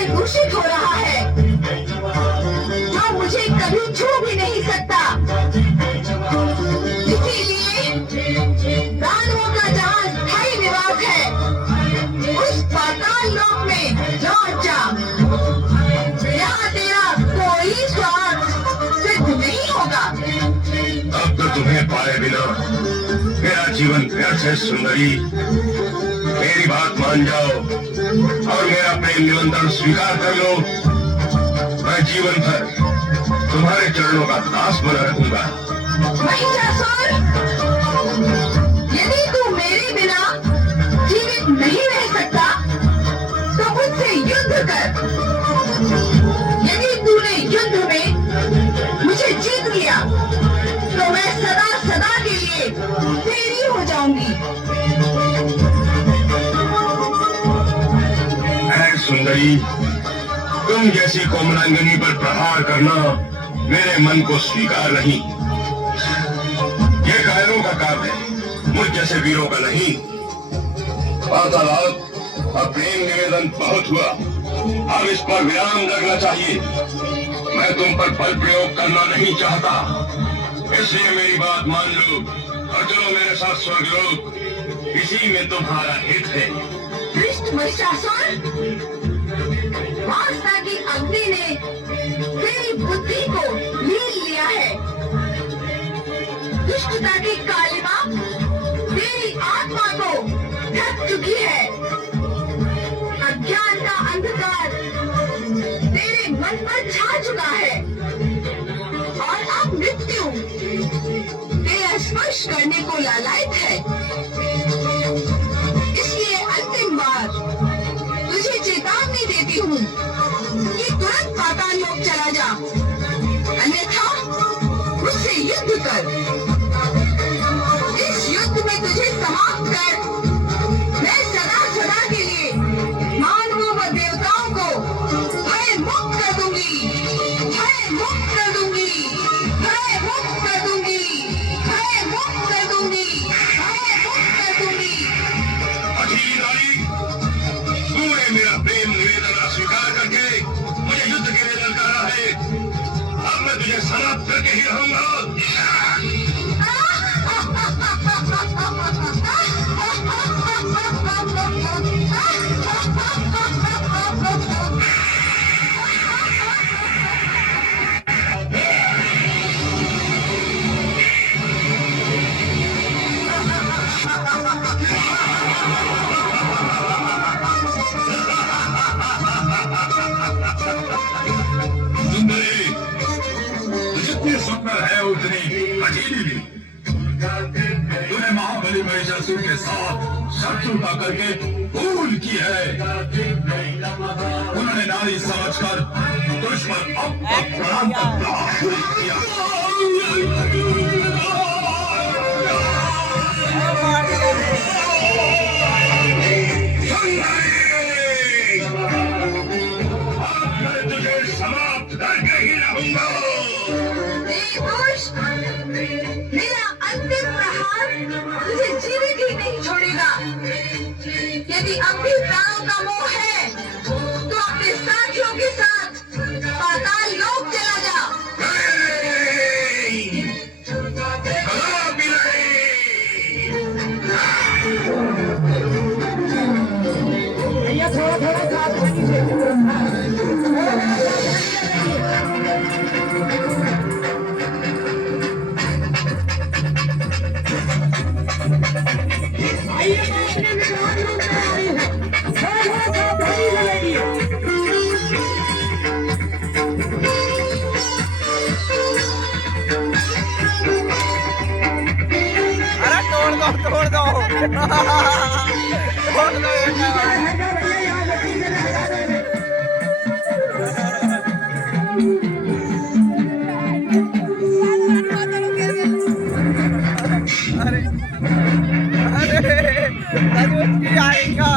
जल दूषित हो रहा है जो मुझे कभी छू भी नहीं सकता। इसीलिए दानवों का जहाँ स्थायी निवास है उस पाताल लोक में लौट जा। यहाँ तेरा कोई स्वार्थ सिद्ध नहीं होगा। अब तो तुम्हें पाए बिना मेरा जीवन व्यर्थ है सुंदरी। मेरी बात मान जाओ और मेरा प्रेम निबंधन स्वीकार कर लो। मैं जीवन भर तुम्हारे चरणों का दास बना रहूंगा। महिषासुर, यदि तू मेरे बिना जीवित नहीं रह सकता तो मुझसे युद्ध कर। यदि तूने युद्ध में मुझे जीत लिया तो मैं सदा सदा के लिए तेरी हो जाऊंगी। ऐ सुंदरी, तुम जैसी कोमलांगिनी पर प्रहार करना मेरे मन को स्वीकार नहीं। ये कायरों का काम है, मुझ जैसे वीरों का नहीं। वार्तालाप अब प्रेम निवेदन बहुत हुआ, अब इस पर विराम लगना चाहिए। मैं तुम पर बल प्रयोग करना नहीं चाहता, इसलिए मेरी बात मान लो और चलो मेरे साथ स्वर्गलोक। इसी में तुम्हारा हित है। दुष्ट महिषासुर, वासना की अग्नि ने तेरी बुद्धि को लीन लिया है। दुष्टता की कालिमा तेरी आत्मा को ढक चुकी है। अज्ञान का अंधकार तेरे मन पर छा चुका है और अब मृत्यु तेरा स्पर्श करने को लालायित है। इसलिए अंतिम बार तुझे चेतावनी देती हूँ कि तुरंत पाताल लोक चला जा, अन्यथा मुझसे युद्ध कर। इस युद्ध में तुझे समाप्त कर मैं सदा सदा के लिए मानवों व देवताओं को भय मुक्त कर दूंगी, भय मुक्त कर दूंगी, भय मुक्त कर दूंगी, भय मुक्त कर दूंगी, भय मुक्त कर दूंगी। अठी नारी, तूने मेरा प्रेम निवेदन अस्वीकार करके मुझे युद्ध के लिए ललकारा है। अब मैं तुझे समाप्त करके ही रहूंगा। सुंदरी, जितनी सुंदर है उतनी अजीब भी। तूने महाबली महिषासुर के साथ शत्रुता करके भूल की है। उन्होंने नारी समझकर तुझ पर अब तक प्राण तक प्रहार किया। तुझे समाप्त करके ही रहूंगा। मेरा अंतिम प्रहार तुझे जीवित ही नहीं छोड़ेगा। यदि अब भी प्राणों का मोह है तो अपने साथियों के साथ पाताल लोक चला जा। कदापि नहीं। भैया थोड़ा थोड़ा सावधानी से। तोड़ दो तोड़ दो अरे अरे आएगा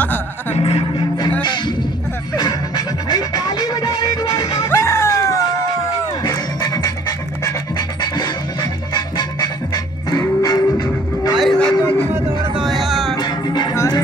ताली बजाओ एक बार। तोड़ दो यार। अरे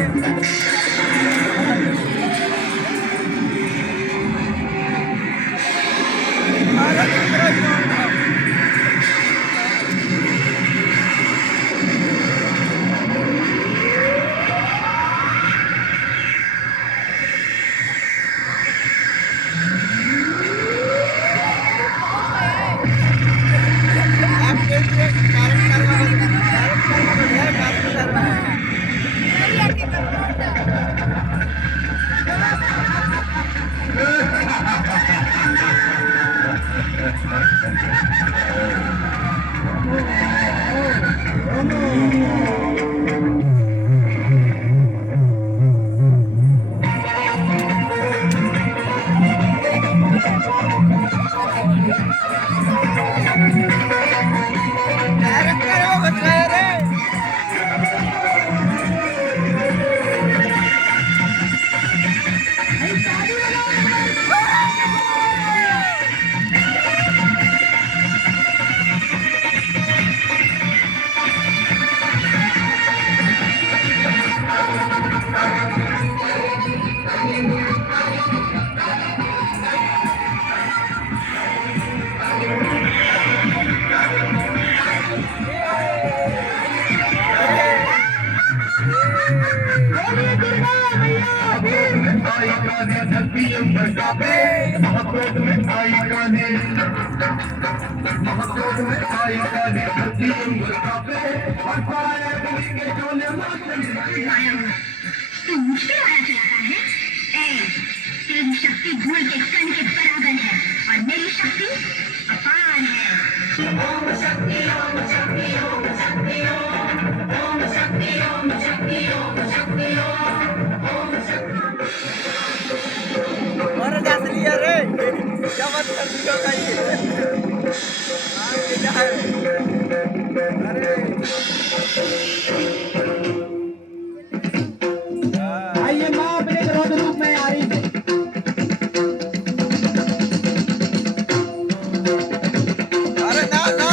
आई काने धरती अंबर कांपे महाक्रोध में आई काने धरती अंबर कांपे और पाया गली के चोले मातम तू मुझसे मारा चलाता है? तेरी शक्ति धूल के कण के बराबर है और मेरी शक्ति अपार है। ओम शक्ति ओम शक्ति ओम शक्ति ओम शक्ति ओम शक्ति ओम शक्ति ओम शक्ति। और जा लिया रे क्या मत कर दियो कहीं ये क्या है अरे आइए माँ अपने क्रोध रूप में आ रही है। अरे ना ना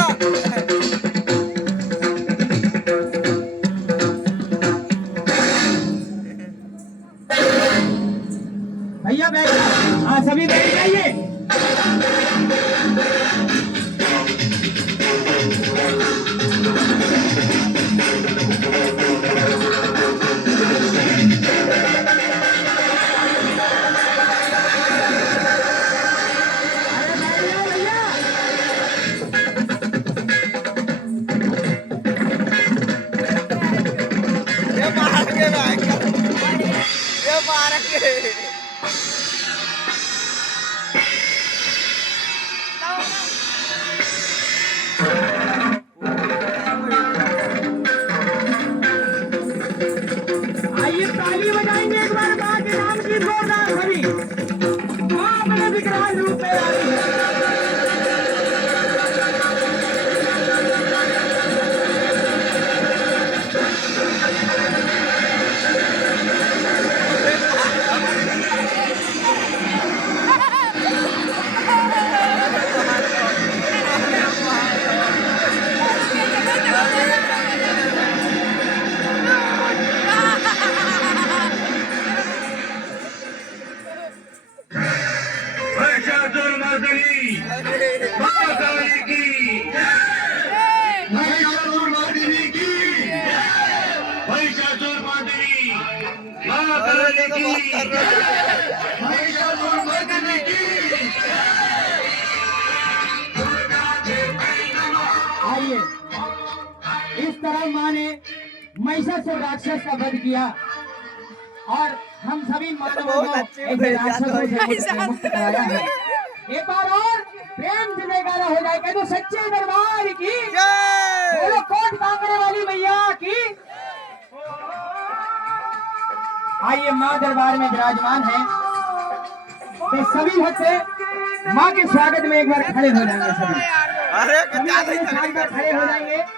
भैया बैठ जाओ। हाँ सभी बैठ जाइए। ये मार के ये मार के आइए ताली बजाएंगे एक बार माँ के नाम की जोरदार सभी। माँ अपने विकराल रूप में आ रही है। महिषासुर मर्दिनी महाकाली की महिषासुर मर्दिनी की महिषासुर मर्दिनी महाकाली की महिषासुर मर्दिनी की। आइए इस तरह माँ ने महिषासुर राक्षस का वध किया और हम सभी मानवों को एक राक्षसों से मुक्त कराया है। एक बार और प्रेम से जयकारा हो जाए कह दो सच्चे दरबार की जय बोलो कोट कांकरे वाली मैया की। आइए माँ दरबार में विराजमान है तो सभी भक्त माँ के स्वागत में एक बार खड़े हो जाएंगे सभी। अरे सभी अपने स्थान पर खड़े हो जाएंगे।